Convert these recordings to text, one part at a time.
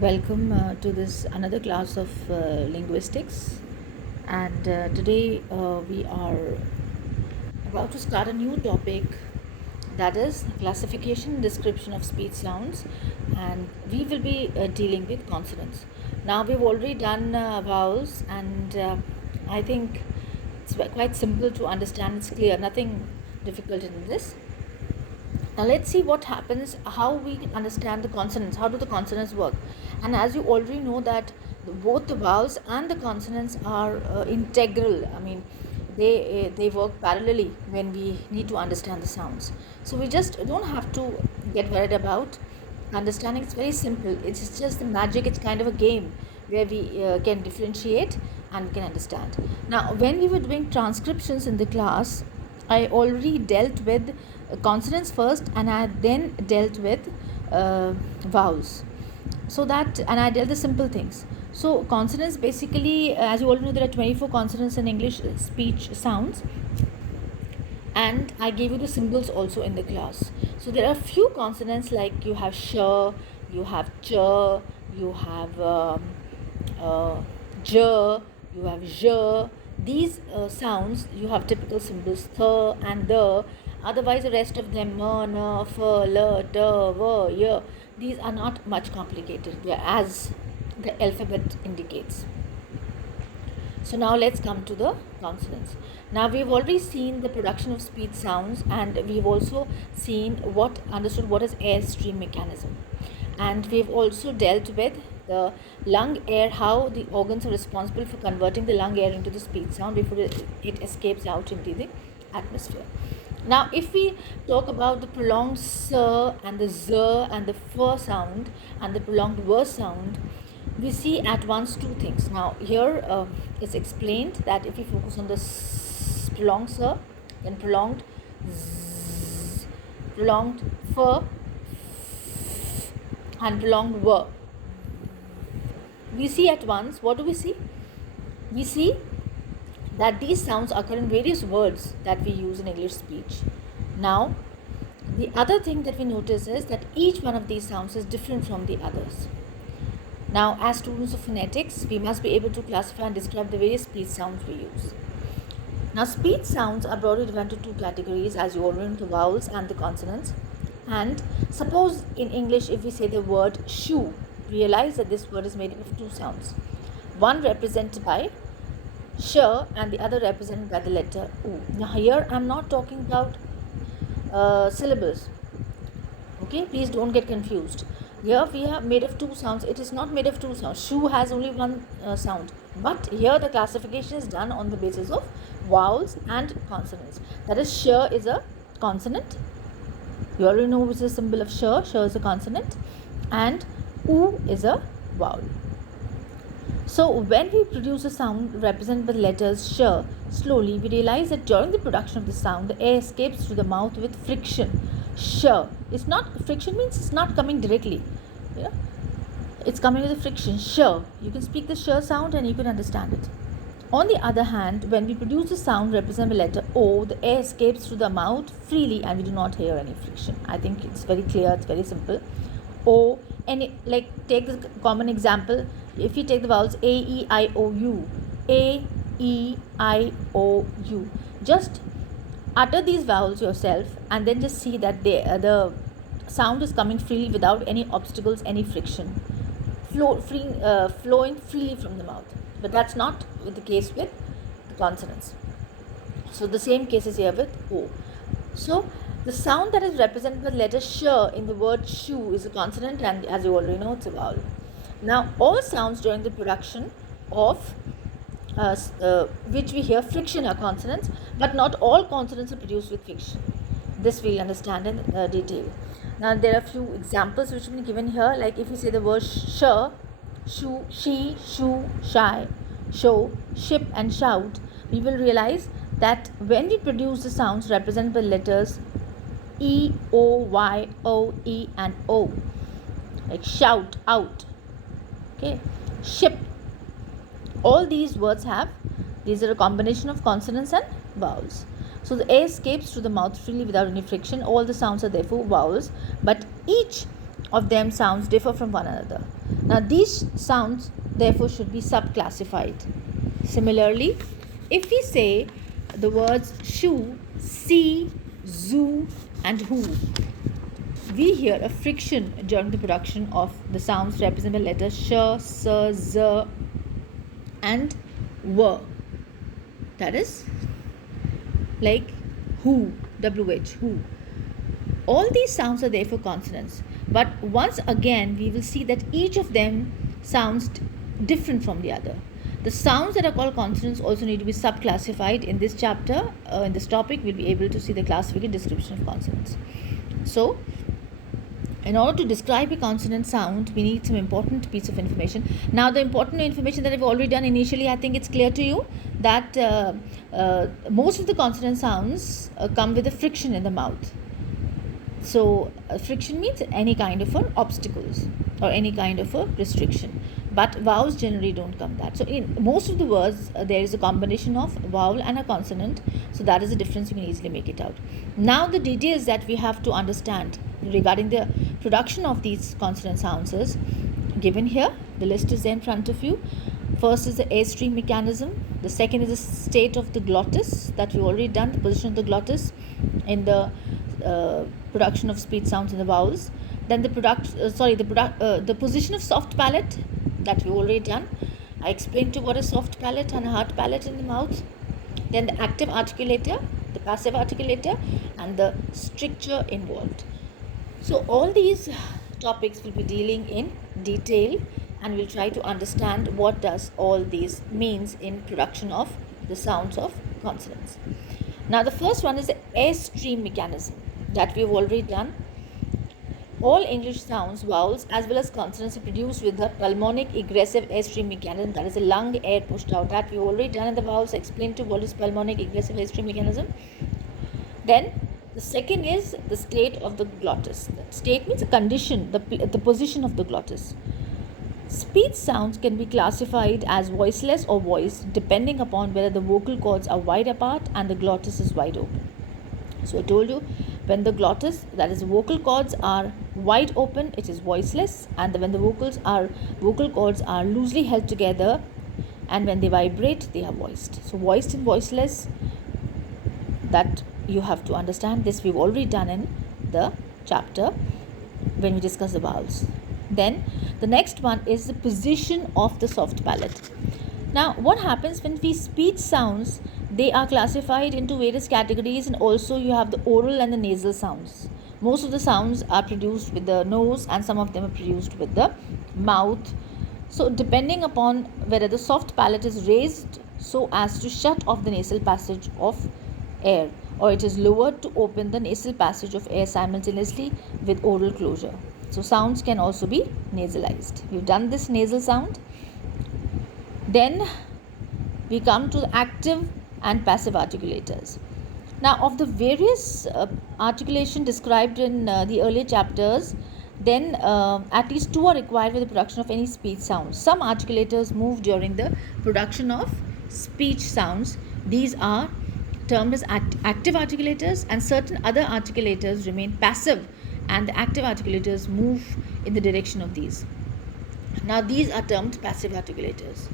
Welcome to this another class of linguistics, and today we are about to start a new topic, that is classification and description of speech sounds, and we will be dealing with consonants. Now we've already done vowels, and I think it's quite simple to understand. It's clear, nothing difficult in this. Now let's see what happens, how we understand the consonants, how do the consonants work. And as you already know that both the vowels and the consonants are integral. I mean, they work parallelly when we need to understand the sounds. So we just don't have to get worried about understanding. It's very simple. It's just the magic. It's kind of a game where we can differentiate and can understand. Now, when we were doing transcriptions in the class, I already dealt with consonants first, and I then dealt with vowels. So that, and I dealt the simple things. So consonants basically, as you all know, there are 24 consonants in English speech sounds, and I gave you the symbols also in the class. So there are few consonants like you have sh, you have ch, you have j, you have zh. These sounds, you have typical symbols th and the. Otherwise, the rest of them m, n, f, l, t, v, y. These are not much complicated, as the alphabet indicates. So now let's come to the consonants. Now we've already seen the production of speech sounds, and we've also understood what is airstream mechanism. And we've also dealt with the lung air, how the organs are responsible for converting the lung air into the speech sound before it escapes out into the atmosphere. Now, if we talk about the prolonged s and the z and the f sound and the prolonged v sound, we see at once two things. Now, here it's explained that if we focus on the prolonged s, then prolonged z, prolonged f, and prolonged v, we see at once, what do we see? We see that these sounds occur in various words that we use in English speech. Now, the other thing that we notice is that each one of these sounds is different from the others. Now, as students of phonetics, we must be able to classify and describe the various speech sounds we use. Now, speech sounds are broadly divided into two categories, as you already know, the vowels and the consonants. And suppose in English, if we say the word shoe, realize that this word is made up of two sounds. One represented by sh and the other represented by the letter u. Now here I am not talking about syllables. Okay, please don't get confused. Here we have made of two sounds. It is not made of two sounds. Shoe has only one sound. But here the classification is done on the basis of vowels and consonants. That is, sh is a consonant. You already know which is the symbol of sh. Sh is a consonant. And u is a vowel. So when we produce a sound represented by the letters sh, slowly we realize that during the production of the sound, the air escapes through the mouth with friction. Sh. It's not, friction means it's not coming directly. Yeah? It's coming with a friction. Sh. You can speak the sh sound and you can understand it. On the other hand, when we produce a sound represented by the letter O, the air escapes through the mouth freely and we do not hear any friction. I think it's very clear, it's very simple. O, and like take the common example. If you take the vowels A, E, I, O, U, A, E, I, O, U, just utter these vowels yourself and then just see that the sound is coming freely without any obstacles, any friction, flowing freely from the mouth. But that's not the case with the consonants. So the same case is here with O. So the sound that is represented by the letter sh in the word shoe is a consonant, and as you already know, it's a vowel. Now, all sounds during the production of which we hear friction are consonants, but not all consonants are produced with friction. This we'll understand in detail. Now, there are a few examples which have been given here, like if we say the word sh, shoe, she, shoe, shy, show, ship, and shout, we will realize that when we produce the sounds represented by letters E, O, Y, O, E, and O, like shout, out, okay, ship, all these words these are a combination of consonants and vowels. So the air escapes through the mouth freely without any friction. All the sounds are therefore vowels, but each of them sounds differ from one another. Now these sounds therefore should be subclassified. Similarly, if we say the words shoe, see, zoo and who, we hear a friction during the production of the sounds represented by letters sh, s, z and w. That is like who, wh, who. All these sounds are therefore consonants, but once again we will see that each of them sounds different from the other. The sounds that are called consonants also need to be subclassified. In this chapter, in this topic, we'll be able to see the classification description of consonants. So, in order to describe a consonant sound, we need some important piece of information. Now, the important information that I've already done initially, I think it's clear to you that most of the consonant sounds come with a friction in the mouth. So, friction means any kind of obstacles or any kind of a restriction. But vowels generally don't come that. So, in most of the words, there is a combination of vowel and a consonant. So, that is the difference. You can easily make it out. Now, the details that we have to understand regarding the production of these consonant sounds is given here. The list is there in front of you. First is the airstream mechanism. The second is the state of the glottis that we already done, the position of the glottis in the production of speech sounds in the vowels. Then the position of soft palate that we already done. I explained to you what is soft palate and hard palate in the mouth. Then the active articulator, the passive articulator, and the stricture involved. So all these topics will be dealing in detail, and we'll try to understand what does all these means in production of the sounds of consonants. Now the first one is the airstream mechanism that we've already done. All English sounds, vowels as well as consonants are produced with the pulmonic egressive airstream mechanism, that is the lung air pushed out. That we've already done in the vowels. Explained to what is pulmonic egressive airstream mechanism. Then the second is the state of the glottis. That state means a condition, the position of the glottis. Speech sounds can be classified as voiceless or voiced depending upon whether the vocal cords are wide apart and the glottis is wide open. So I told you, when the glottis, that is vocal cords, are wide open, it is voiceless, and when the vocal cords are loosely held together and when they vibrate, they are voiced. So voiced and voiceless, that you have to understand. This we've already done in the chapter when we discuss the vowels. Then the next one is the position of the soft palate. Now what happens when we speech sounds, they are classified into various categories, and also you have the oral and the nasal sounds. Most of the sounds are produced with the nose and some of them are produced with the mouth. So depending upon whether the soft palate is raised so as to shut off the nasal passage of air, or it is lowered to open the nasal passage of air simultaneously with oral closure. So sounds can also be nasalized. We've done this nasal sound. Then we come to the active and passive articulators. Now of the various articulation described in the earlier chapters, then at least two are required for the production of any speech sounds. Some articulators move during the production of speech sounds. These are termed as active articulators, and certain other articulators remain passive and the active articulators move in the direction of these. Now these are termed passive articulators.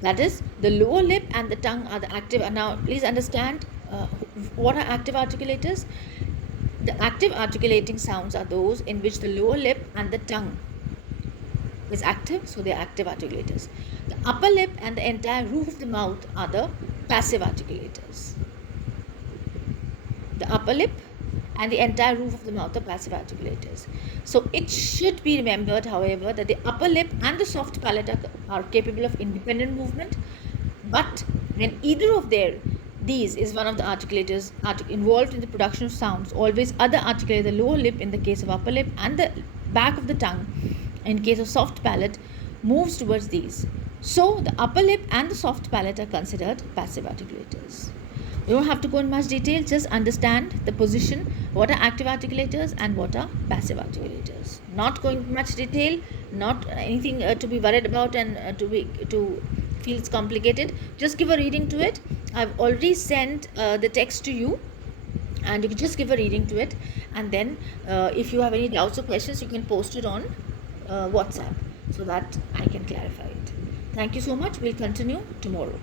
That is, the lower lip and the tongue are the active. And now please understand what are active articulators. The active articulating sounds are those in which the lower lip and the tongue is active, so they are active articulators. The upper lip and the entire roof of the mouth are the passive articulators. The upper lip and the entire roof of the mouth are passive articulators. So it should be remembered, however, that the upper lip and the soft palate are capable of independent movement, but when either of these is one of the articulators involved in the production of sounds, always other articulate, the lower lip in the case of upper lip and the back of the tongue in case of soft palate, moves towards these. So the upper lip and the soft palate are considered passive articulators. You don't have to go in much detail, just understand the position, what are active articulators and what are passive articulators. Not going in much detail, not anything to be worried about and to feel it's complicated. Just give a reading to it. I've already sent the text to you, and you can just give a reading to it, and then if you have any doubts or questions, you can post it on WhatsApp. so that I can clarify it. Thank you so much. We'll continue tomorrow.